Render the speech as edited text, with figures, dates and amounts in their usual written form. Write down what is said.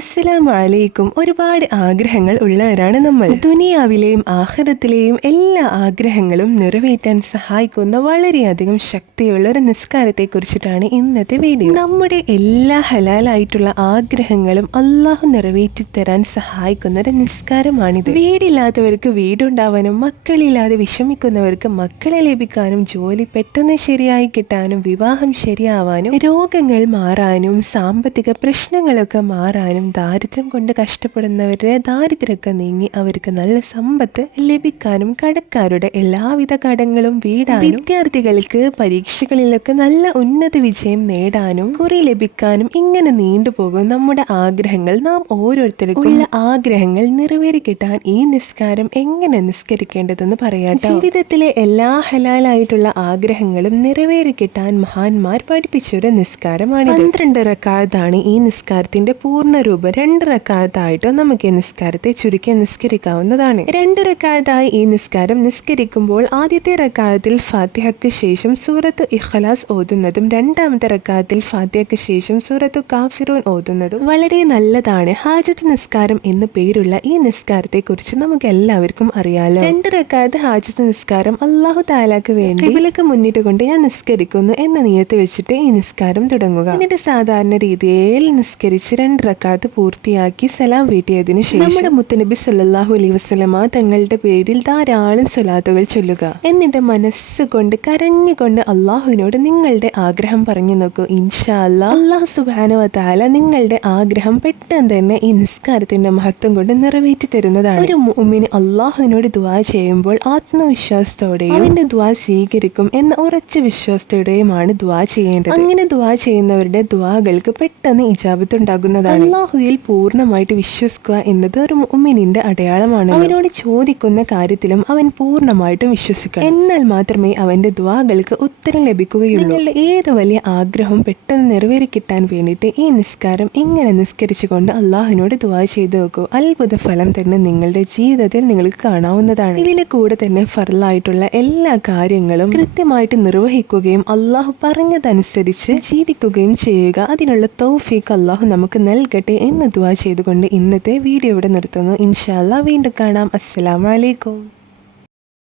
അസ്സലാമു അലൈക്കും. ഒരുപാട് ആഗ്രഹങ്ങൾ ഉള്ളവരാണ് നമ്മൾ. ദുനിയാവിലെയും ആഖിറത്തിലെയും എല്ലാ ആഗ്രഹങ്ങളും നിറവേറ്റാൻ സഹായിക്കുന്ന വളരെയധികം ശക്തിയുള്ള ഒരു നിസ്കാരത്തെ കുറിച്ചിട്ടാണ് ഇന്നത്തെ വീഡിയോ. നമ്മുടെ എല്ലാ ഹലാലായിട്ടുള്ള ആഗ്രഹങ്ങളും അള്ളാഹു നിറവേറ്റി തരാൻ സഹായിക്കുന്ന ഒരു നിസ്കാരമാണിത്. വീടില്ലാത്തവർക്ക് വീടുണ്ടാവാനും, മക്കളില്ലാതെ വിഷമിക്കുന്നവർക്ക് മക്കളെ ലഭിക്കാനും, ജോലി പെട്ടെന്ന് ശരിയായി കിട്ടാനും, വിവാഹം ശരിയാവാനും, രോഗങ്ങൾ മാറാനും, സാമ്പത്തിക പ്രശ്നങ്ങളൊക്കെ മാറാനും, ദാരിദ്ര്യം കൊണ്ട് കഷ്ടപ്പെടുന്നവരുടെ ദാരിദ്ര്യമൊക്കെ നീങ്ങി അവർക്ക് നല്ല സമ്പത്ത് ലഭിക്കാനും, കടക്കാരുടെ എല്ലാവിധ കടങ്ങളും വീടാനും, വിദ്യാർത്ഥികൾക്ക് പരീക്ഷകളിലൊക്കെ നല്ല ഉന്നത വിജയം നേടാനും, കുറി ലഭിക്കാനും, ഇങ്ങനെ നീണ്ടുപോകും നമ്മുടെ ആഗ്രഹങ്ങൾ. നാം ഓരോരുത്തർക്കും ഉള്ള ആഗ്രഹങ്ങൾ നിറവേറി കിട്ടാൻ ഈ നിസ്കാരം എങ്ങനെ നിസ്കരിക്കേണ്ടതെന്ന് പറയാം. ജീവിതത്തിലെ എല്ലാ ഹലാലായിട്ടുള്ള ആഗ്രഹങ്ങളും നിറവേറി കിട്ടാൻ മഹാന്മാർ പഠിപ്പിച്ചൊരു നിസ്കാരമാണ്. 12 റക്അത്താണ് ഈ നിസ്കാരത്തിന്റെ പൂർണ്ണ രൂപം. 2 റക്അത്തായിട്ടോ നമുക്ക് ഈ നിസ്കാരത്തെ ചുരുക്കി നിസ്കരിക്കാവുന്നതാണ്. 2 റക്അത്തായി ഈ നിസ്കാരം നിസ്കരിക്കുമ്പോൾ ആദ്യത്തെ റക്അത്തിൽ ഫാത്തിഹയ്ക്ക് ശേഷം സൂറത്തു ഇഖ്ലാസ് ഓതുന്നതും, രണ്ടാമത്തെ റക്അത്തിൽ ഫാത്തിഹയ്ക്ക് ശേഷം സൂറത്തു കാഫിറൂൻ ഓതുന്നതും വളരെ നല്ലതാണ്. ഹാജത്ത് നിസ്കാരം എന്നു പേരുള്ള ഈ നിസ്കാരത്തെ കുറിച്ച് നമുക്ക് എല്ലാവർക്കും അറിയാലോ. 2 റക്അത്ത് ഹാജത്ത് നിസ്കാരം അല്ലാഹു തആലക്ക് വേണ്ടി ഖിബലക്ക് മുന്നിട്ട് കൊണ്ട് ഞാൻ നിസ്കരിക്കുന്നു എന്ന നിയത്ത് വെച്ചിട്ട് ഈ നിസ്കാരം തുടങ്ങുക. എന്നിട്ട് സാധാരണ രീതിയിൽ നിസ്കരിച്ച് 2 റക്അത്ത് പൂർത്തിയാക്കി സലാം വീട്ടിയതിനു ശേഷം നമ്മുടെ മുത്തനബി സല്ലല്ലാഹു അലൈഹി വസല്ലമ തങ്ങളുടെ പേരിൽ ധാരാളം സ്വലാത്തുകൾ ചൊല്ലുക. എന്നിട്ട് മനസ്സുകൊണ്ട് കരഞ്ഞുകൊണ്ട് അള്ളാഹുവിനോട് നിങ്ങളുടെ ആഗ്രഹം പറഞ്ഞു നോക്കൂ. ഇൻഷാ അല്ലാഹ് അല്ലാഹു സുബ്ഹാനഹു വ തആല നിങ്ങളുടെ ആഗ്രഹം പെട്ടെന്ന് തന്നെ ഈ നിസ്കാരത്തിന്റെ മഹത്വം കൊണ്ട് നിറവേറ്റി തരുന്നതാണ്. ഒരു മുഅ്മിൻ അള്ളാഹുവിനോട് ദുആ ചെയ്യുമ്പോൾ ആത്മവിശ്വാസത്തോടെയും അവന്റെ ദുആ സ്വീകരിക്കും എന്ന ഉറച്ച വിശ്വാസത്തോടെയുമാണ് ദുആ ചെയ്യേണ്ടത്. അങ്ങനെ ദുആ ചെയ്യുന്നവരുടെ ദുആകൾക്ക് പെട്ടെന്ന് ഇജാബത്ത് ഉണ്ടാകുന്നതാണ്. അല്ലാഹുവിൽ പൂർണ്ണമായിട്ട് വിശ്വസിക്കുക എന്നത് ഒരു മുഅ്മിനിന്റെ അടയാളമാണ്. അവനോട് ചോദിക്കുന്ന കാര്യത്തിലും അവൻ പൂർണ്ണമായിട്ടും വിശ്വസിക്കണം. എന്നാൽ മാത്രമേ അവന്റെ ദുആകൾക്ക് ഉത്തരം ലഭിക്കുകയുള്ളൂ. നിങ്ങളുടെ ഏത് വലിയ ആഗ്രഹവും പെട്ടെന്ന് നിറവേറി കിട്ടാൻ വേണ്ടിയിട്ട് ഈ നിസ്കാരം ഇങ്ങനെ നിസ്കരിച്ചുകൊണ്ട് അള്ളാഹുവിനോട് ദുആ ചെയ്തു നോക്കൂ. അത്ഭുത ഫലം തന്നെ നിങ്ങളുടെ ജീവിതത്തിൽ നിങ്ങൾക്ക് കാണാവുന്നതാണ്. ഇതിന്റെ കൂടെ തന്നെ ഫർളായിട്ടുള്ള എല്ലാ കാര്യങ്ങളും കൃത്യമായിട്ട് നിർവഹിക്കുകയും അള്ളാഹു പറഞ്ഞതനുസരിച്ച് ജീവിക്കുകയും ചെയ്യുക. അതിനുള്ള തൗഫീഖ് അള്ളാഹു നമുക്ക് നൽകട്ടെ എന്ന് ദുആ ചെയ്തുകൊണ്ട് ഇന്നത്തെ വീഡിയോ ഇവിടെ നിർത്തുന്നു. ഇൻഷാ അല്ലാഹ് വീണ്ടും കാണാം. അസ്സലാമു അലൈക്കും.